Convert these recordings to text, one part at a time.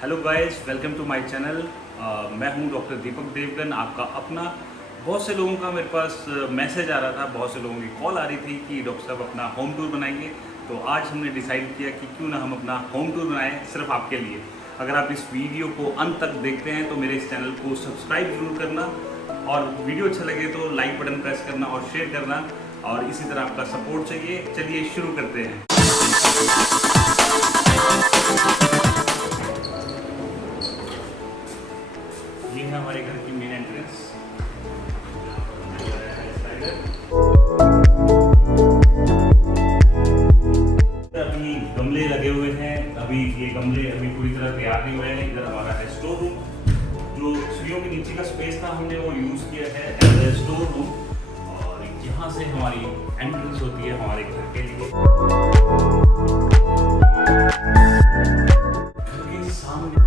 Hello guys, welcome to my channel. मैं हूं doctor दीपक देवगन, आपका अपना। बहुत से लोगों का मेरे पास मैसेज आ रहा था, बहुत से लोगों की कॉल आ रही थी कि डॉक्टर साहब अपना होम टूर बनाएंगे। तो आज हमने डिसाइड किया कि क्यों ना हम अपना होम टूर बनाएं सिर्फ आपके लिए। अगर आप इस वीडियो को अंत तक देखते हैं तो मेरे इस चैनल को सब्सक्राइब जरूर करना, और वीडियो अच्छा लगे तो लाइक बटन प्रेस करना और शेयर करना, और इसी तरह आपका सपोर्ट चाहिए। चलिए शुरू करते हैं। ये है हमारे घर की मेन एंट्रेंस। अभी गमले लगे हुए हैं, अभी ये गमले अभी पूरी तरह तैयार नहीं हुए हैं। इधर हमारा है स्टोर रूम। जो सीढ़ियों के नीचे का स्पेस था हमने वो यूज़ किया है एज ए स्टोर रूम, और यहाँ से हमारी एंट्रेंस होती है हमारे घर के लिए। घर के सामने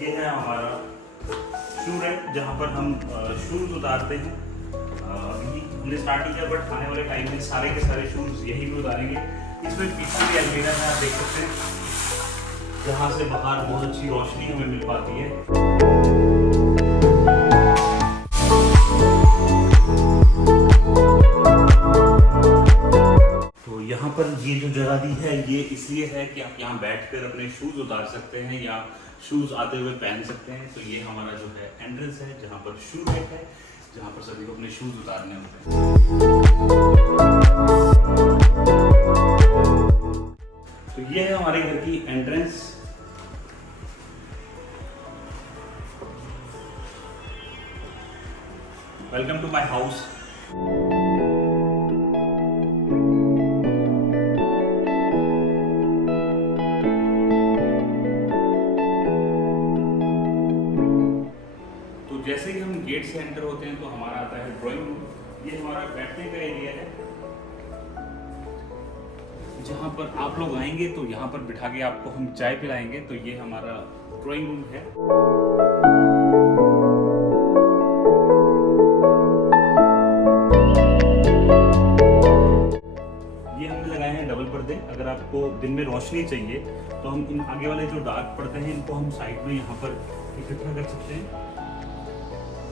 ये है हमारा शू रैक, जहाँ पर हम शूज़ उतारते हैं। अभी हमने स्टार्ट नहीं किया, बट आने वाले टाइम में सारे के सारे शूज़ यही भी उतारेंगे। इसमें पीछे भी अलमीरा है, आप देख सकते हैं, जहाँ से बाहर बहुत अच्छी रोशनी हमें मिल पाती है। यहाँ पर ये जो जगह दी है ये इसलिए है कि आप यहाँ बैठकर अपने शूज़ उतार सकते हैं या शूज़ आते हुए पहन सकते हैं। तो ये हमारा जो है एंट्रेंस है, जहाँ पर शू रैक है, जहाँ पर सभी को अपने शूज़ उतारने होते हैं। तो ये है हमारे घर की entrance. Welcome to my house. जैसे ही हम गेट से एंटर होते हैं तो हमारा आता है ड्राइंग रूम। ये हमारा बैठने का एरिया है, जहाँ पर आप लोग आएंगे तो यहाँ पर बिठा के आपको हम चाय पिलाएंगे। तो ये हमारा ड्राइंग रूम है। ये हमने लगाए हैं डबल पर्दे। अगर आपको दिन में रोशनी चाहिए तो हम इन आगे वाले जो डार्क पर्दे हैं इनको हम साइड में यहाँ पर इकट्ठा कर सकते हैं,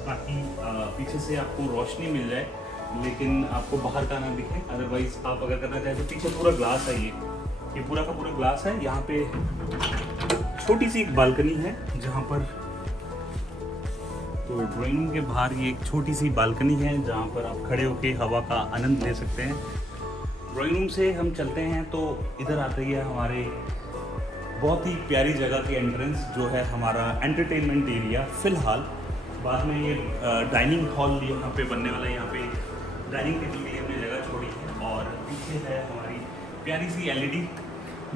ताकि पीछे से आपको रोशनी मिल जाए लेकिन आपको बाहर का ना दिखे। अदरवाइज आप अगर करना चाहें तो पीछे पूरा ग्लास है, ये पूरा का पूरा ग्लास है। यहाँ पे छोटी सी एक बालकनी है, जहाँ पर तो ड्राइंग रूम के बाहर ये एक छोटी सी बालकनी है, जहाँ पर आप खड़े होके हवा का आनंद ले सकते हैं। ड्राइंग रूम से हम चलते हैं तो इधर आती है हमारे बहुत ही प्यारी जगह की एंट्रेंस, जो है हमारा एंटरटेनमेंट एरिया। फिलहाल बाद में ये डाइनिंग हॉल यहाँ पे बनने वाला है। यहाँ पे डाइनिंग टेबल के लिए हमने जगह छोड़ी है, और पीछे है हमारी प्यारी सी एलईडी,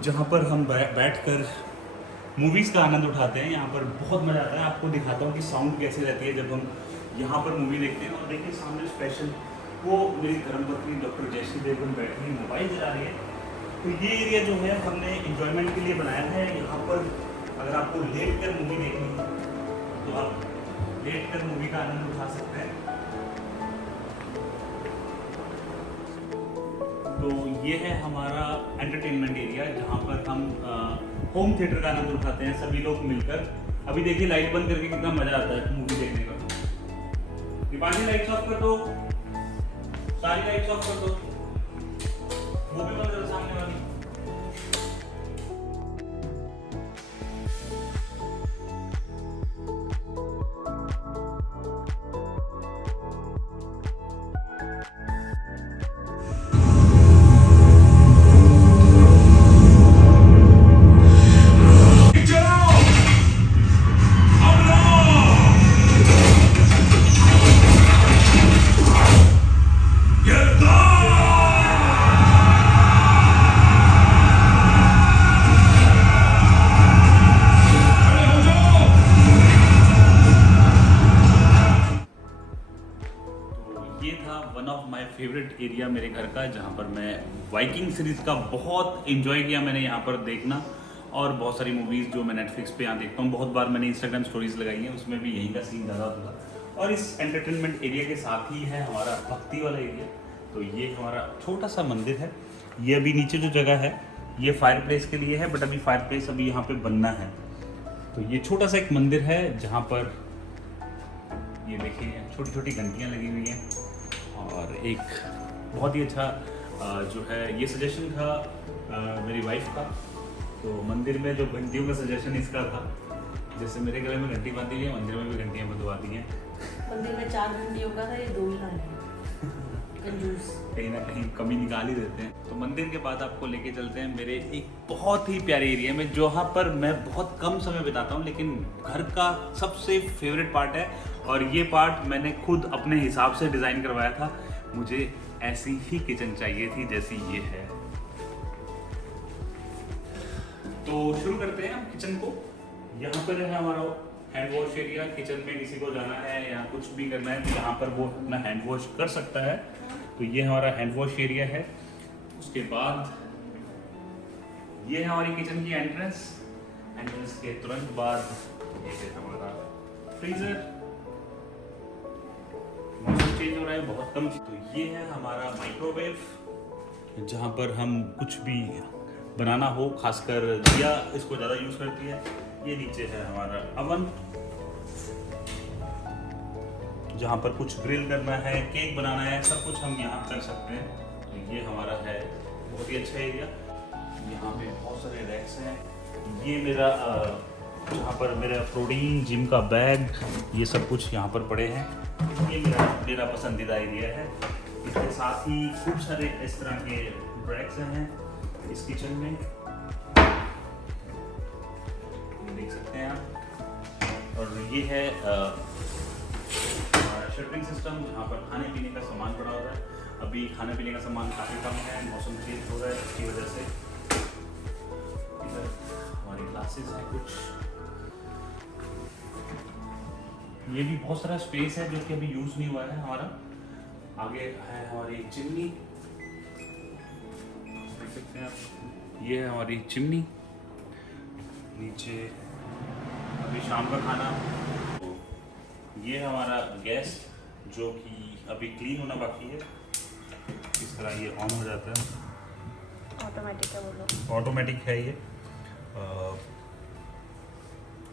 जहाँ पर हम बैठकर मूवीज़ का आनंद उठाते हैं। यहाँ पर बहुत मज़ा आता है। आपको दिखाता हूँ कि साउंड कैसे रहती है जब हम यहाँ पर मूवी देखते हैं। और देखिए सामने स्पेशल वो मेरी धर्मपत्नी डॉक्टर जयश्री देवगन बैठी हुई मोबाइल चला रही है। तो ये एरिया जो है हमने इंजॉयमेंट के लिए बनाया है। यहाँ पर अगर आपको लेट कर मूवी देखनी है तो आप लेट कर मूवी का आनंद उठा सकते हैं। तो ये है हमारा एंटरटेनमेंट एरिया, जहाँ पर हम होम थिएटर का आनंद उठाते हैं सभी लोग मिलकर। अभी देखिए लाइट बंद करके कितना मजा आता है मूवी देखने का। दीपाली लाइट्स ऑफ कर दो, सारी लाइट्स ऑफ कर दो, वो भी बंद करो सामने वाली। एरिया मेरे घर का, जहाँ पर मैं वाइकिंग सीरीज़ का बहुत एंजॉय किया मैंने यहाँ पर देखना, और बहुत सारी मूवीज़ जो मैं नेटफ्लिक्स पे यहाँ देखता हूँ। बहुत बार मैंने इंस्टाग्राम स्टोरीज लगाई हैं, उसमें भी यहीं का सीन ज़्यादा होता था। और इस एंटरटेनमेंट एरिया के साथ ही है हमारा भक्ति वाला एरिया। तो ये हमारा छोटा सा मंदिर है। ये अभी नीचे जो जगह है ये फायर प्लेस के लिए है, बट अभी फायर प्लेस अभी यहाँ पे बनना है। तो ये छोटा सा एक मंदिर है जहाँ पर ये देखिए छोटी छोटी घंटियाँ लगी हुई हैं। और एक बहुत ही अच्छा जो है ये सजेशन था मेरी वाइफ का। तो मंदिर में जो घंटियों का सजेशन इसका था, जैसे मेरे गले में घंटी बांधी हुई है, मंदिर में भी घंटियाँ बंधवा दी हैं। मंदिर में 4 घंटियों का था, ये 2 ही लाए हैं। कंजूस कहीं ना कहीं कमी निकाल ही देते हैं। तो मंदिर के बाद आपको लेके चलते हैं मेरे एक बहुत ही प्यारे एरिया में, जहाँ पर मैं बहुत कम समय बिताता हूँ, लेकिन घर का सबसे फेवरेट पार्ट है। और ये पार्ट मैंने खुद अपने हिसाब से डिज़ाइन करवाया था। मुझे ऐसी ही किचन चाहिए थी जैसी ये है। तो शुरू करते हैं हम किचन को। यहाँ पर है हमारा हैंड वॉश एरिया। किचन में किसी को जाना है या कुछ भी करना है तो यहाँ पर वो अपना हैंड वॉश कर सकता है। तो ये हमारा हैंड वॉश एरिया है। उसके बाद ये है हमारी किचन की एंट्रेंस। एंट्रेंस के तुरंत बाद ये है हमारा फ्रीजर। मौसम चेंज हो रहा है बहुत कम। तो ये है हमारा माइक्रोवेव, जहाँ पर हम कुछ भी बनाना हो, खासकर दिया इसको ज़्यादा यूज़ करती है। ये नीचे है हमारा अवन, जहाँ पर कुछ ग्रिल करना है, केक बनाना है, सब कुछ हम यहाँ कर सकते हैं। तो ये हमारा है बहुत ही अच्छा एरिया। यहाँ पे बहुत सारे रैक्स हैं। ये मेरा जहाँ पर मेरा प्रोटीन जिम का बैग, ये सब कुछ यहाँ पर पड़े हैं। ये मेरा पसंदीदा एरिया है। इसके साथ ही खूब सारे इस तरह के रैक्स हैं इस किचन में, देख सकते हैं आप। और ये है हमारा शटरिंग सिस्टम, जहाँ पर खाने पीने का सामान पड़ा होता है। अभी खाने पीने का सामान काफ़ी कम है, मौसम चेंज हो रहा है, इसकी वजह से। इधर हमारी ग्लासेस हैं कुछ। ये भी बहुत सारा स्पेस है जो कि अभी यूज़ नहीं हुआ है हमारा। आगे है हमारी चिमनी, देख सकते हैं आप। ये है हमारी चिमनी। नीचे अभी शाम का खाना। तो ये है हमारा गैस जो कि अभी क्लीन होना बाकी है। इस तरह ये ऑन हो जाता है। ऑटोमेटिक है, बोलो। ऑटोमेटिक है ये।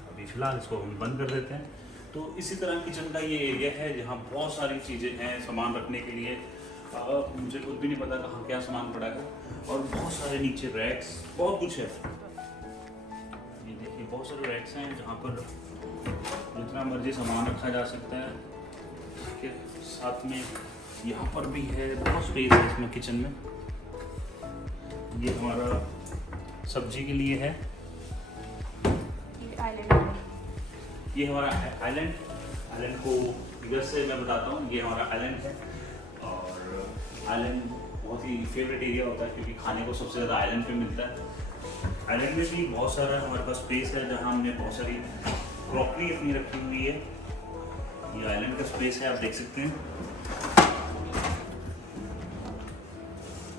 अभी फिलहाल इसको हम बंद कर देते हैं। तो इसी तरह किचन का ये एरिया है जहाँ बहुत सारी चीज़ें हैं सामान रखने के लिए। मुझे खुद भी नहीं पता कहाँ क्या सामान पड़ा है। और बहुत सारे नीचे रैक्स, बहुत कुछ है। ये देखिए बहुत सारे रैक्स हैं जहाँ पर जितना मर्जी सामान रखा जा सकता है। इसके साथ में यहाँ पर भी है, बहुत स्पेस है इसमें किचन में। ये हमारा सब्जी के लिए है। ये हमारा आइलैंड को इधर से मैं बताता हूँ। ये हमारा आइलैंड है और आइलैंड बहुत ही फेवरेट एरिया होता है क्योंकि खाने को सबसे ज़्यादा आइलैंड पे मिलता है। आइलैंड में भी बहुत सारा हमारे पास स्पेस है जहाँ हमने बहुत सारी क्रॉकरी अपनी रखी हुई है। ये आइलैंड का स्पेस है, आप देख सकते हैं।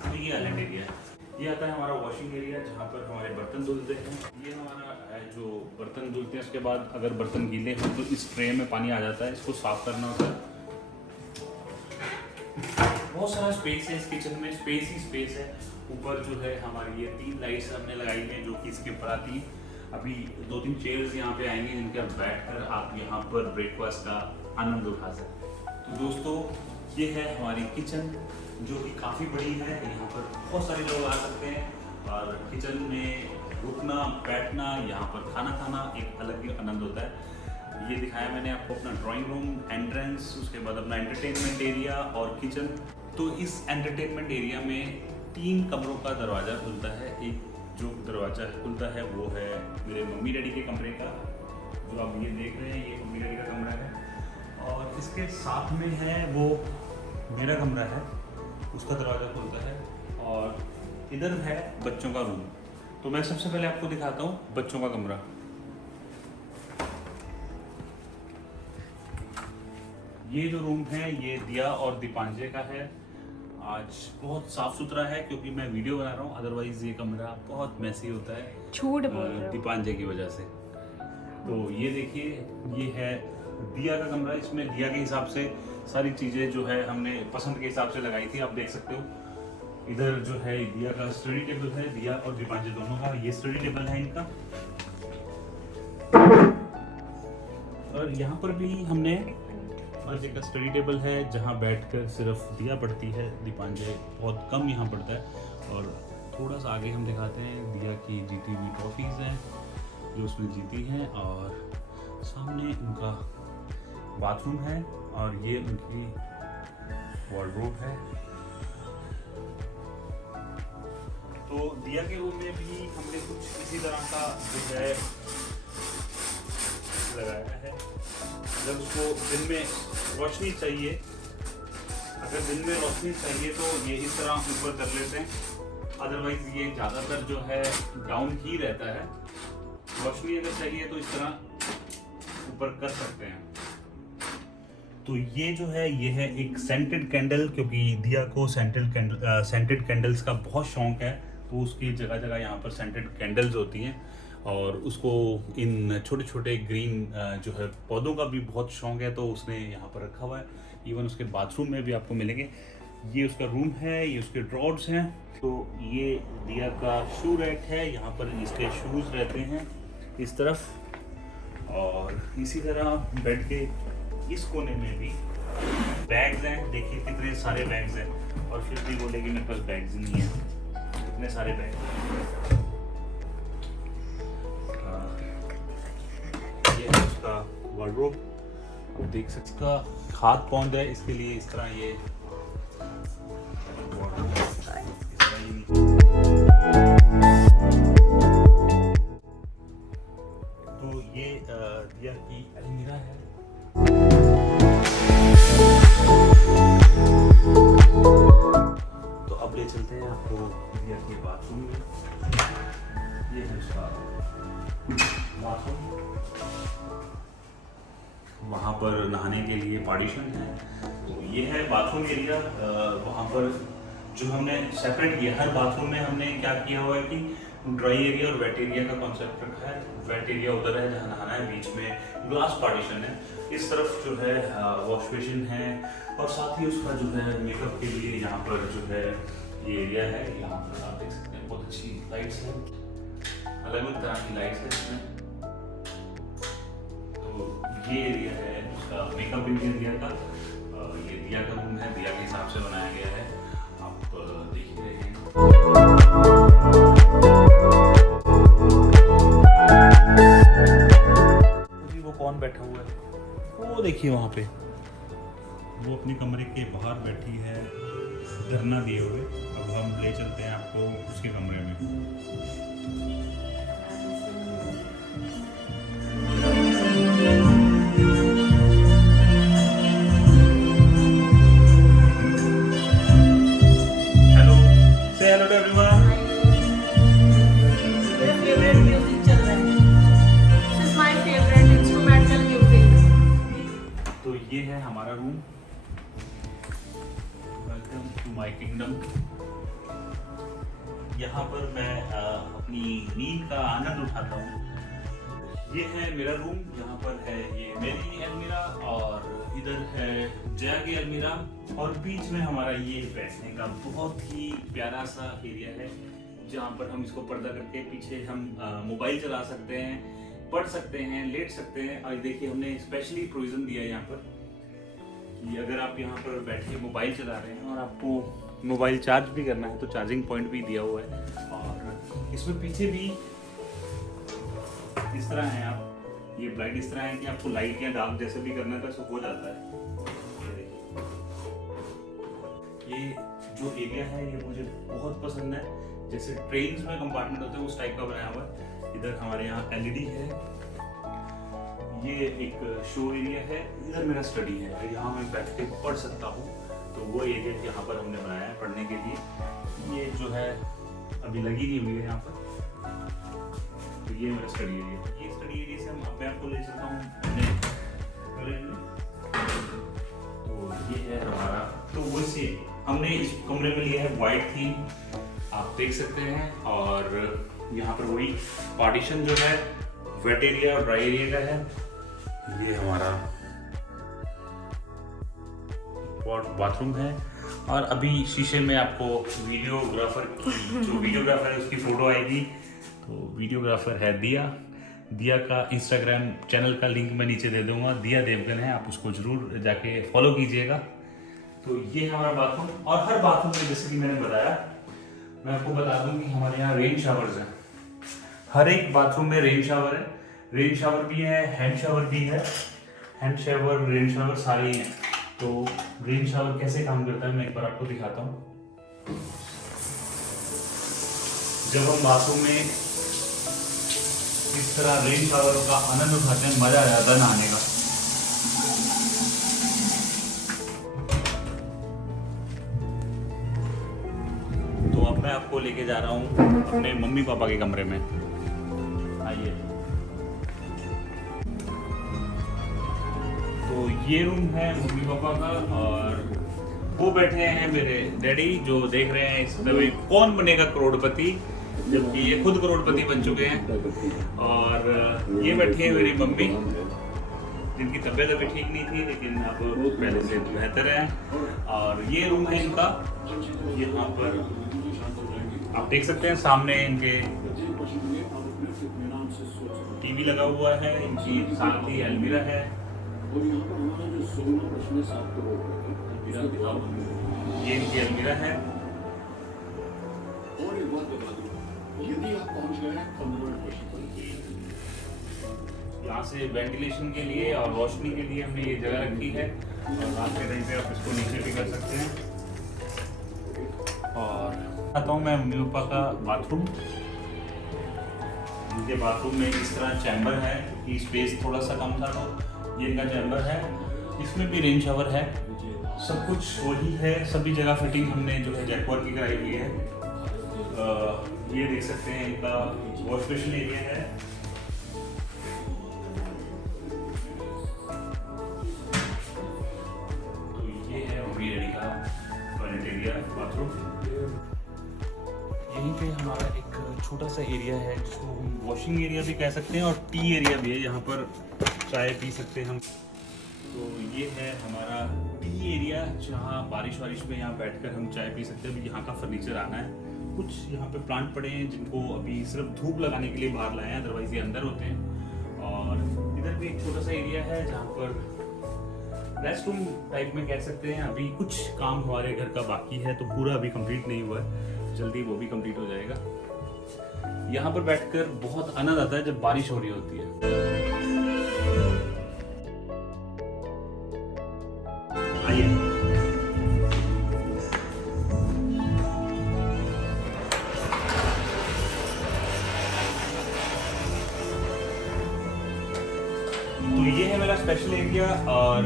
तो ये आइलैंड एरिया है। ये आता है हमारा वॉशिंग एरिया जहाँ पर हमारे बर्तन धुलते हैं। ये हमारा जो बर्तन धुलते हैं उसके बाद अगर बर्तन गीले हैं तो इस ट्रे में पानी आ जाता है, इसको साफ करना होता है। बहुत सारा स्पेस है इस किचन में, स्पेस ही स्पेस है। ऊपर जो है हमारी ये 3 लाइट्स हमने लगाई हुई हैं जो कि इसके ऊपर आती हैं। अभी 2-3 चेयर्स यहाँ पे आएंगी जिनके आप बैठकर आप यहाँ पर ब्रेकफास्ट का आनंद उठा सकते हैं। तो दोस्तों ये है हमारी किचन जो कि काफ़ी बड़ी है। यहाँ पर बहुत सारे लोग आ सकते हैं और किचन में रुकना, बैठना, यहाँ पर खाना खाना एक अलग ही आनंद होता है। ये दिखाया मैंने आपको अपना ड्राइंग रूम, एंट्रेंस, उसके बाद अपना एंटरटेनमेंट एरिया और किचन। तो इस एंटरटेनमेंट एरिया में 3 कमरों का दरवाज़ा खुलता है। एक जो दरवाज़ा खुलता है वो है मेरे मम्मी डैडी के कमरे का, जो आप ये देख रहे हैं, ये मम्मी डैडी का कमरा है। और इसके साथ में है वो मेरा कमरा है, उसका दरवाज़ा खुलता है। और इधर है बच्चों का रूम। तो मैं सबसे पहले आपको दिखाता हूँ बच्चों का कमरा। ये जो रूम है ये दिया और दीपांजय का है। आज बहुत साफ सुथरा है क्योंकि मैं वीडियो बना रहा हूँ, अदरवाइज ये कमरा बहुत मैसी होता है झूठ बोल रहे हो। दीपांजे की वजह से। तो ये देखिए, ये है दिया का कमरा। इसमें दिया के हिसाब से सारी चीज़ें जो है हमने पसंद के हिसाब से लगाई थी। आप देख सकते हो इधर जो है दिया का स्टडी टेबल है, दिया और दीपांजे दोनों का ये स्टडी टेबल है इनका। और यहाँ पर भी हमने बस एक स्टडी टेबल है जहाँ बैठकर सिर्फ दिया पढ़ती है, दीपांजे बहुत कम यहाँ पढ़ता है। और थोड़ा सा आगे हम दिखाते हैं दिया की जीती हुई ट्रॉफीज हैं जो उसने जीती हैं, और सामने उनका बाथरूम है और ये उनकी वार्डरोब है। तो दिया के रूम में भी हमने कुछ इसी तरह का जो है लगाया है। जब उसको दिन में रोशनी चाहिए, अगर दिन में रोशनी चाहिए तो ये इस तरह ऊपर कर लेते हैं, अदरवाइज ये ज़्यादातर जो है डाउन ही रहता है। रोशनी अगर चाहिए तो इस तरह ऊपर कर सकते हैं। तो ये जो है ये है एक सेंटेड कैंडल, क्योंकि दिया को सेंटेड कैंडल्स का बहुत शौक है, तो उसकी जगह जगह यहाँ पर सेंटेड कैंडल्स होती हैं। और उसको इन छोटे छोटे ग्रीन जो है पौधों का भी बहुत शौक है, तो उसने यहाँ पर रखा हुआ है। इवन उसके बाथरूम में भी आपको मिलेंगे। ये उसका रूम है, ये उसके ड्रॉर्स हैं। तो ये दिया का शू रैक है, यहाँ पर इसके शूज़ रहते हैं इस तरफ। और इसी तरह बेड के इस कोने में भी बैग्स हैं। देखिए कितने सारे बैग्स हैं, और फिर भी बोले कि मेरे पास बैग्स नहीं है, इतने सारे बैग। ये है उसका वार्डरोब, देख सकते इसका हाथ पौंद है, इसके लिए इस तरह ये वार्डरोब इस तरह ये नीचे। तो ये दिया की अलमीरा है। तो अब ले चलते हैं आपको दिया के बाथरूम में। ये है उसका बाथरूम, वहाँ पर नहाने के लिए पार्टीशन है। तो ये है बाथरूम एरिया। वहाँ पर जो हमने सेपरेट किया, हर बाथरूम में हमने क्या किया हुआ है कि ड्राई एरिया और वेट एरिया का कॉन्सेप्ट रखा है। वेट एरिया उधर है जहाँ नहाना है, बीच में ग्लास पार्टीशन है, इस तरफ जो है वॉश बेसिन है, और साथ ही उसका जो है मेकअप के लिए यहाँ पर जो है ये एरिया है। यहाँ पर आप देख सकते हैं बहुत अच्छी लाइट्स हैं, अलग अलग तरह की लाइट्स है इसमें। तो ये एरिया है उसका मेकअप एरिया दिया का। ये दिया का रूम है, दिया के हिसाब से बनाया गया है, आप देख ही रहे हैं। वो कौन बैठा हुआ है, वो देखिए वहाँ पे, वो अपने कमरे के बाहर बैठी है धरना दिए हुए। अब हम ले चलते हैं आपको उसके कमरे में। Hello, say hello to everyone. मेरा फेवरेट म्यूजिक चल रहा है। This is my favourite instrumental music. तो ये है हमारा room. Welcome to my kingdom. यहाँ पर मैं अपनी नींद का आनंद उठाता हूँ। ये है मेरा रूम, यहाँ पर है ये मेरी अलमीरा, और इधर है जया की अलमीरा, और बीच में हमारा ये बैठने का बहुत ही प्यारा सा एरिया है, जहाँ पर हम इसको पर्दा करके पीछे हम मोबाइल चला सकते हैं, पढ़ सकते हैं, लेट सकते हैं। और देखिए हमने स्पेशली प्रोविजन दिया है यहाँ पर कि अगर आप यहाँ पर बैठे मोबाइल चला रहे हैं और आपको मोबाइल चार्ज भी करना है तो चार्जिंग पॉइंट भी दिया हुआ है। और इसमें पीछे भी इस तरह है, आप ये ब्लाइट इस तरह है कि आपको लाइट या डार्क जैसे भी करना है तो हो जाता है। ये जो एरिया है ये मुझे बहुत पसंद है, जैसे ट्रेन में कंपार्टमेंट होते हैं उस टाइप का बनाया हुआ है। इधर हमारे यहाँ एलईडी है, ये एक शो एरिया है, इधर मेरा स्टडी है, यहाँ मैं बैठ के पढ़ सकता हूँ। तो वो एरिया यहाँ पर हमने बनाया है पढ़ने के लिए। ये जो है अभी लगी नहीं हुई है यहाँ पर। तो ये मेरा स्टडी एरिया, ये स्टडी एरिया से मैं आपको ले चलता हूँ अपने। तो ये है हमारा, तो वो से हमने इस कमरे में लिया है वाइट थीम, आप देख सकते हैं। और यहाँ पर वही पार्टीशन जो है वेट एरिया और ड्राई एरिया का है। ये हमारा बाथरूम है। और अभी शीशे में आपको वीडियोग्राफर है उसकी फोटो आएगी। तो वीडियोग्राफर है दिया का इंस्टाग्राम चैनल का लिंक मैं नीचे दे दूंगा, दिया देवगन है, आप उसको जरूर जाके फॉलो कीजिएगा। तो ये है हमारा बाथरूम। और हर बाथरूम में जैसे कि मैंने बताया, मैं आपको बता दूं कि हमारे यहाँ रेन शावर्स हैं। हर एक बाथरूम में रेन शावर है, रेन शावर भी है, हैंड शावर भी है। हैंड शावर, रेन शावर सारे ही हैं। तो रेन शावर कैसे काम करता है मैं एक बार आपको दिखाता हूँ। जब हम बाथरूम में इस तरह रेन शावर का आनंद उठाते हैं, मजा आ जाता है नहाने का। तो अब मैं आपको लेके जा रहा हूँ अपने मम्मी पापा के कमरे में, आइए। तो ये रूम है मम्मी पापा का, और वो बैठे हैं मेरे डैडी जो देख रहे हैं इस समय कौन बनेगा करोड़पति, जबकि ये खुद करोड़पति बन चुके हैं। और ये बैठी है मेरी मम्मी जिनकी तबीयत अभी ठीक नहीं थी, लेकिन अब पहले से बेहतर है। और ये रूम है इनका, यहाँ पर आप देख सकते हैं सामने इनके टीवी लगा हुआ है, इनकी साथ ही अलमीरा है। ये इनकी अलमीरा है। यहाँ से वेंटिलेशन के लिए और रोशनी के लिए हमने ये जगह रखी है, और रात के टाइम पे आप इसको नीचे भी कर सकते हैं। और आता हूँ मैं मम्मी पापा का बाथरूम। इनके बाथरूम में इस तरह चैम्बर है कि स्पेस थोड़ा सा कम था, तो ये इनका चैम्बर है। इसमें भी रेन शावर है, सब कुछ वही है। सभी जगह फिटिंग हमने जो है जैकवार की कराई हुई है। ये देख सकते हैं इनका वॉश बेसिन एरिया है। तो ये है मम्मी डैडी का टॉयलेट एरिया, बाथरूम। यहीं पे हमारा एक छोटा सा एरिया है जिसको हम वॉशिंग एरिया भी कह सकते हैं, और टी एरिया भी है, यहाँ पर चाय पी सकते हैं हम। तो ये है हमारा टी एरिया, जहाँ बारिश वारिश में यहाँ बैठकर हम चाय पी सकते हैं। अभी यहाँ का फर्नीचर आना है, कुछ यहाँ पे प्लांट पड़े हैं जिनको अभी सिर्फ धूप लगाने के लिए बाहर लाए हैं, अदरवाइज ये अंदर होते हैं। और इधर भी एक छोटा सा एरिया है जहाँ पर रेस्ट रूम टाइप में कह सकते हैं। अभी कुछ काम हमारे घर का बाकी है, तो पूरा अभी कंप्लीट नहीं हुआ है, जल्दी वो भी कंप्लीट हो जाएगा। यहाँ पर बैठकर बहुत आनंद आता है जब बारिश हो रही होती है। आइए। तो ये है मेरा स्पेशल एरिया। और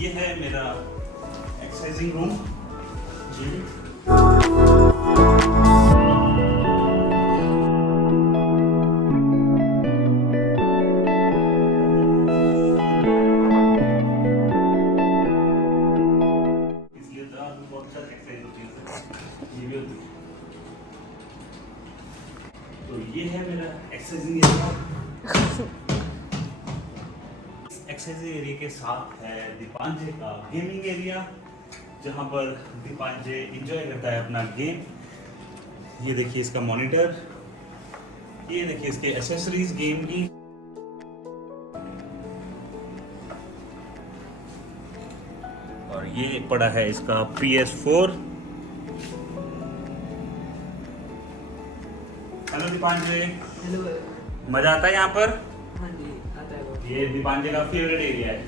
ये है मेरा एक्सरसाइजिंग रूम। तो ये है मेरा एक्सरसाइजिंग एरिया। एक्सरसाइजिंग एरिया के साथ है दीपांजे का गेमिंग एरिया, जहाँ पर दीपांजे एंजॉय करता है अपना गेम। ये देखिए इसका मॉनिटर, ये देखिए इसके एसेसरीज गेम की। और ये पड़ा है इसका PS4। हेलो दीपांजे। हेलो। मजा आता है यहाँ पर? हाँ जी, आता है। ये दीपांजे का फेवरेट एरिया है,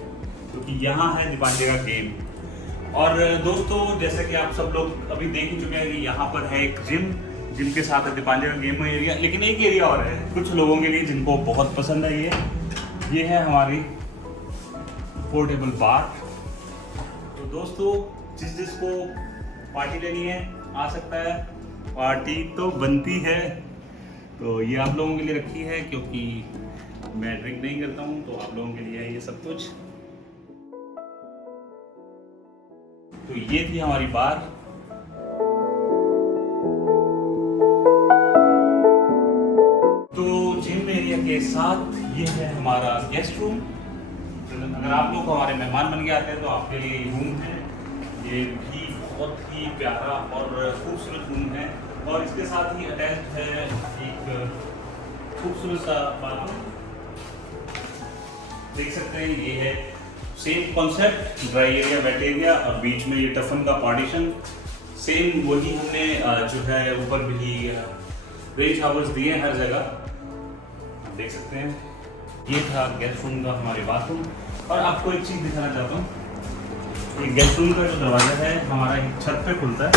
क्योंकि यहाँ है दीपांजे का गेम। और दोस्तों, जैसा कि आप सब लोग अभी देख ही चुके हैं कि यहाँ पर है एक जिम। जिनके साथ है दीपांजलि का गेम एरिया। लेकिन एक एरिया और है कुछ लोगों के लिए जिनको बहुत पसंद है, ये है हमारी पोर्टेबल बार। तो दोस्तों जिसको पार्टी लेनी है आ सकता है, पार्टी तो बनती है। तो ये आप लोगों के लिए रखी है क्योंकि मैं ड्रिंक नहीं करता हूँ, तो आप लोगों के लिए है ये सब कुछ। तो ये थी हमारी बार। तो जिम एरिया के साथ ये है हमारा गेस्ट रूम। अगर आप लोग हमारे मेहमान बन के आते हैं तो आपके लिए रूम है, ये भी बहुत ही प्यारा और खूबसूरत रूम है। और इसके साथ ही अटैच है एक खूबसूरत सा बाथरूम, देख सकते हैं। ये है same concept, dry area, wait area और बीच में ये टफन का पार्टीशन। सेम वही हमने जो है ऊपर भी रेन शावर्स दिए हर जगह, आप देख सकते हैं। ये था गेस्ट रूम का हमारे बाथरूम। और आपको एक चीज़ दिखाना चाहता हूँ, ये गेस्ट रूम का जो दरवाज़ा है हमारा छत पे खुलता है।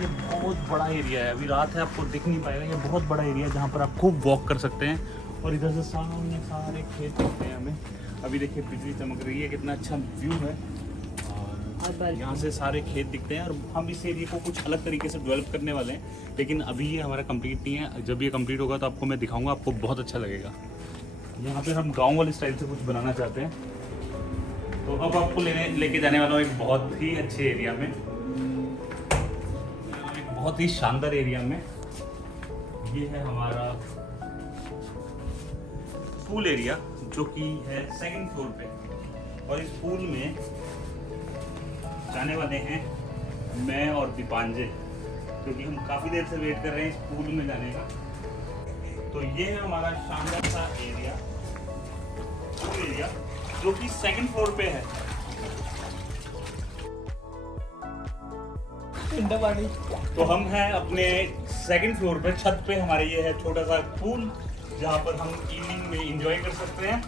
ये बहुत बड़ा एरिया है, अभी रात है आपको दिख नहीं पाएगा, ये बहुत बड़ा एरिया है जहाँ पर आप खूब वॉक कर सकते हैं। और इधर से सामने सारे खेत दिखते हैं हमें। अभी देखिए बिजली चमक रही है, कितना अच्छा व्यू है। और यहाँ से सारे खेत दिखते हैं। और हम इस एरिया को कुछ अलग तरीके से डेवलप करने वाले हैं, लेकिन अभी ये हमारा कंप्लीट नहीं है। जब ये कंप्लीट होगा तो आपको मैं दिखाऊंगा, आपको बहुत अच्छा लगेगा। यहाँ पे हम गांव वाले स्टाइल से कुछ बनाना चाहते हैं। तो अब आपको लेके जाने वाला हूँ एक बहुत ही अच्छे एरिया में, एक बहुत ही शानदार एरिया में। ये है हमारा पूल एरिया जो कि है 2nd फ्लोर पे। और इस पूल में जाने वाले हैं मैं और दीपांजलि, क्योंकि हम काफ़ी देर से वेट कर रहे हैं इस पूल में जाने का। तो ये है हमारा शानदार सा एरिया, पूल एरिया, जो कि 2nd फ्लोर पे है। तो हम हैं अपने 2nd फ्लोर पे, छत पे हमारे ये है छोटा सा पूल, जहाँ पर हम इवनिंग में एंजॉय कर सकते हैं।